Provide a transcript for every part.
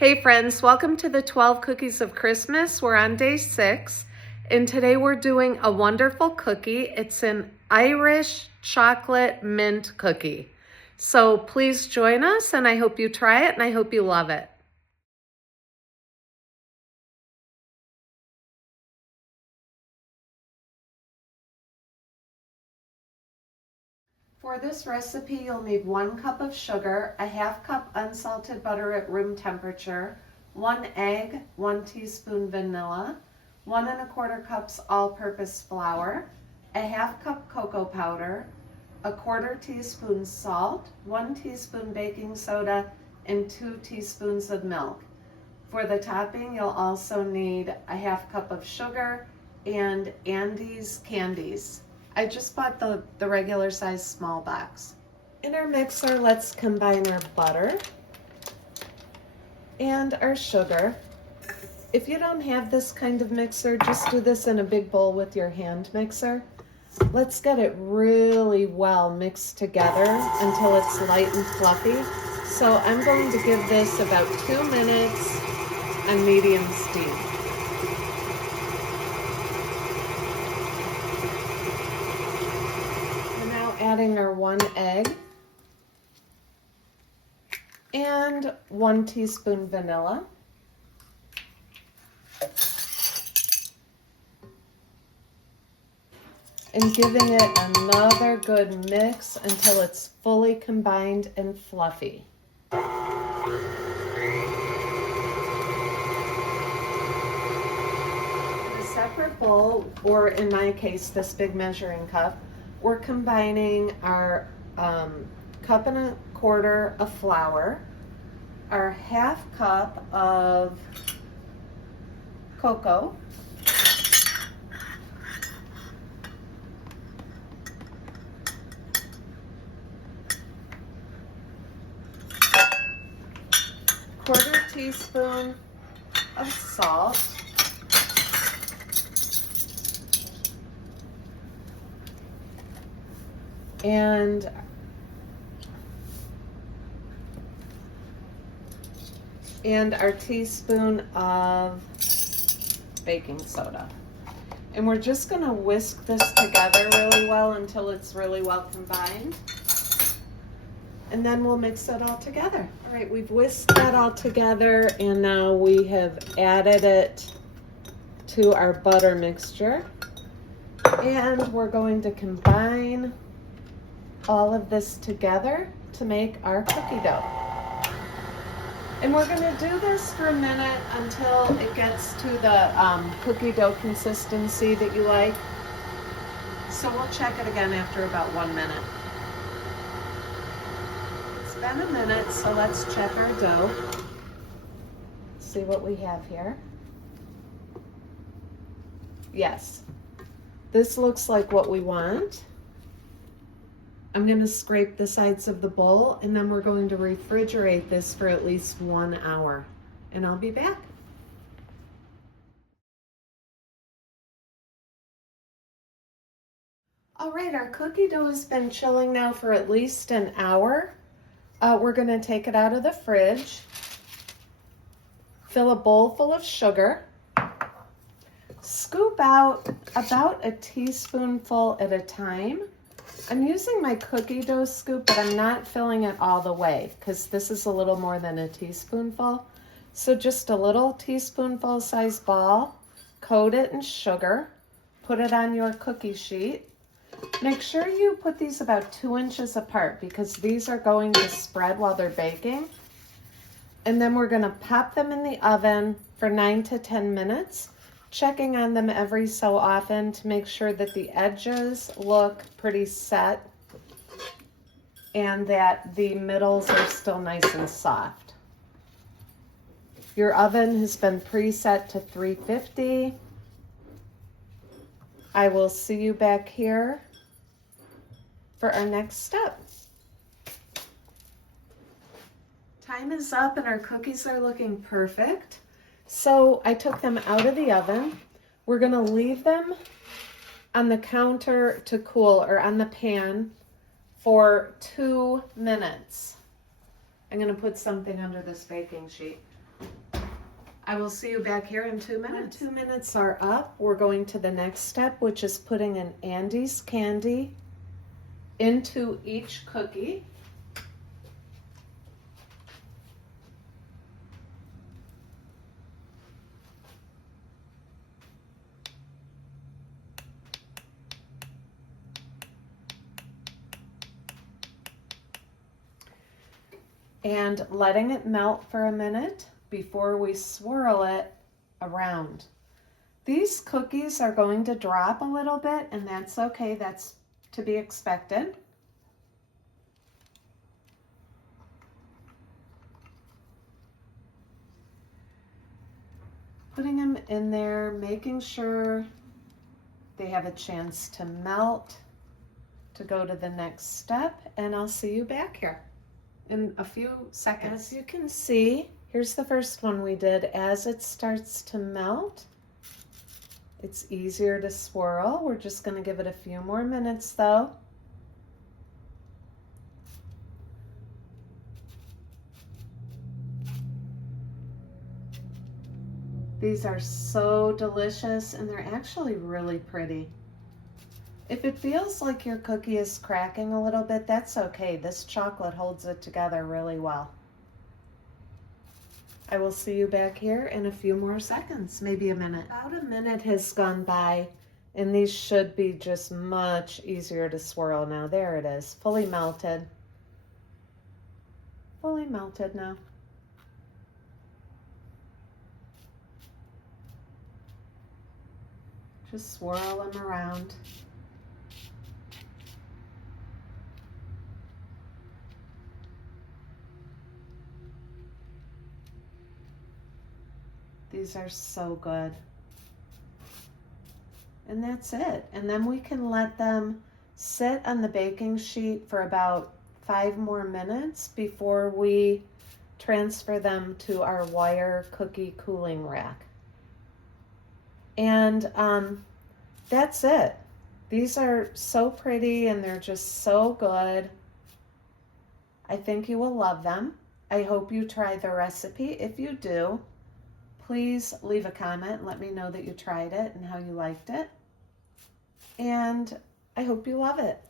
Hey friends, welcome to the 12 Cookies of Christmas. We're on day 6, and today we're doing a wonderful cookie. It's an Irish chocolate mint cookie. So please join us, and I hope you try it, and I hope you love it. For this recipe, you'll need 1 cup of sugar, a 1/2 cup unsalted butter at room temperature, 1 egg, 1 teaspoon vanilla, 1 1/4 cups all-purpose flour, a 1/2 cup cocoa powder, a 1/4 teaspoon salt, 1 teaspoon baking soda, and 2 teaspoons of milk. For the topping, you'll also need a 1/2 cup of sugar and Andes candies. I just bought the regular size small box. In our mixer, let's combine our butter and our sugar. If you don't have this kind of mixer, just do this in a big bowl with your hand mixer. Let's get it really well mixed together until it's light and fluffy. So I'm going to give this about 2 minutes on medium steam. Adding our 1 egg and 1 teaspoon vanilla. And giving it another good mix until it's fully combined and fluffy. In a separate bowl, or in my case, this big measuring cup, we're combining our 1.25 cups of flour, our 1/2 cup of cocoa, quarter teaspoon of salt, and our teaspoon of baking soda. And we're just going to whisk this together really well until it's really well combined. And then we'll mix it all together. All right, we've whisked that all together, and now we have added it to our butter mixture. And we're going to combine all of this together to make our cookie dough. And we're going to do this for a minute until it gets to the cookie dough consistency that you like. So we'll check it again after about 1 minute. It's been a minute, so let's check our dough. See what we have here. Yes, this looks like what we want. I'm going to scrape the sides of the bowl, and then we're going to refrigerate this for at least 1 hour, and I'll be back. All right, our cookie dough has been chilling now for at least an hour. We're going to take it out of the fridge, fill a bowl full of sugar, scoop out about a teaspoonful at a time. I'm using my cookie dough scoop, but I'm not filling it all the way because this is a little more than a teaspoonful. So just a little teaspoonful size ball, coat it in sugar, put it on your cookie sheet. Make sure you put these about 2 inches apart because these are going to spread while they're baking. And then we're going to pop them in the oven for 9 to 10 minutes. Checking on them every so often to make sure that the edges look pretty set and that the middles are still nice and soft. Your oven has been preset to 350. I will see you back here for our next step. Time is up and our cookies are looking perfect. So I took them out of the oven. We're going to leave them on the counter to cool, or on the pan, for 2 minutes. I'm going to put something under this baking sheet. I will see you back here in 2 minutes. 2 minutes are up. We're going to the next step, which is putting an Andes candy into each cookie. And letting it melt for a minute before we swirl it around. These cookies are going to drop a little bit, and that's okay. That's to be expected. Putting them in there, making sure they have a chance to melt to go to the next step, and I'll see you back here in a few seconds. As you can see, here's the first one we did. As it starts to melt, it's easier to swirl. We're just going to give it a few more minutes though. These are so delicious, and they're actually really pretty. If it feels like your cookie is cracking a little bit, that's okay. This chocolate holds it together really well. I will see you back here in a few more seconds, maybe a minute. About a minute has gone by, and these should be just much easier to swirl now. There it is, fully melted. Fully melted now. Just swirl them around. These are so good. And that's it. And then we can let them sit on the baking sheet for about 5 more minutes before we transfer them to our wire cookie cooling rack. And that's it. These are so pretty, and they're just so good. I think you will love them. I hope you try the recipe. If you do, please leave a comment and let me know that you tried it and how you liked it. And I hope you love it.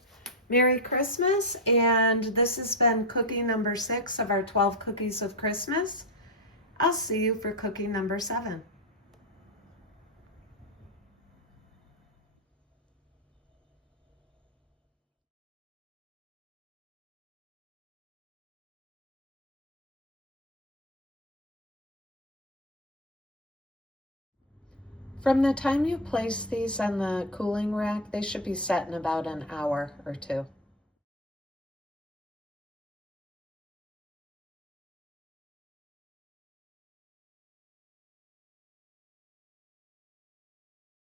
Merry Christmas, and this has been cookie number 6 of our 12 cookies of Christmas. I'll see you for cookie number 7. From the time you place these on the cooling rack, they should be set in about an hour or 2.